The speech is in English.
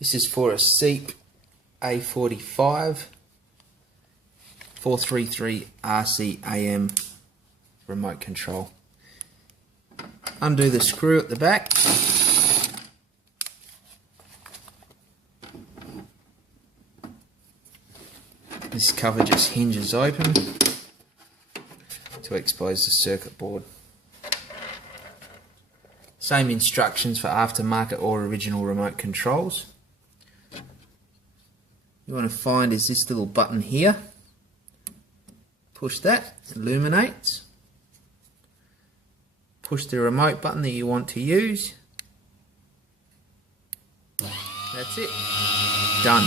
This is for a Seip A45 433 RCAM remote control. Undo the screw at the back. This cover just hinges open to expose the circuit board. Same instructions for aftermarket or original remote controls. You want to find is this little button here. Push that, illuminates. Push the remote button that you want to use. That's it. Done.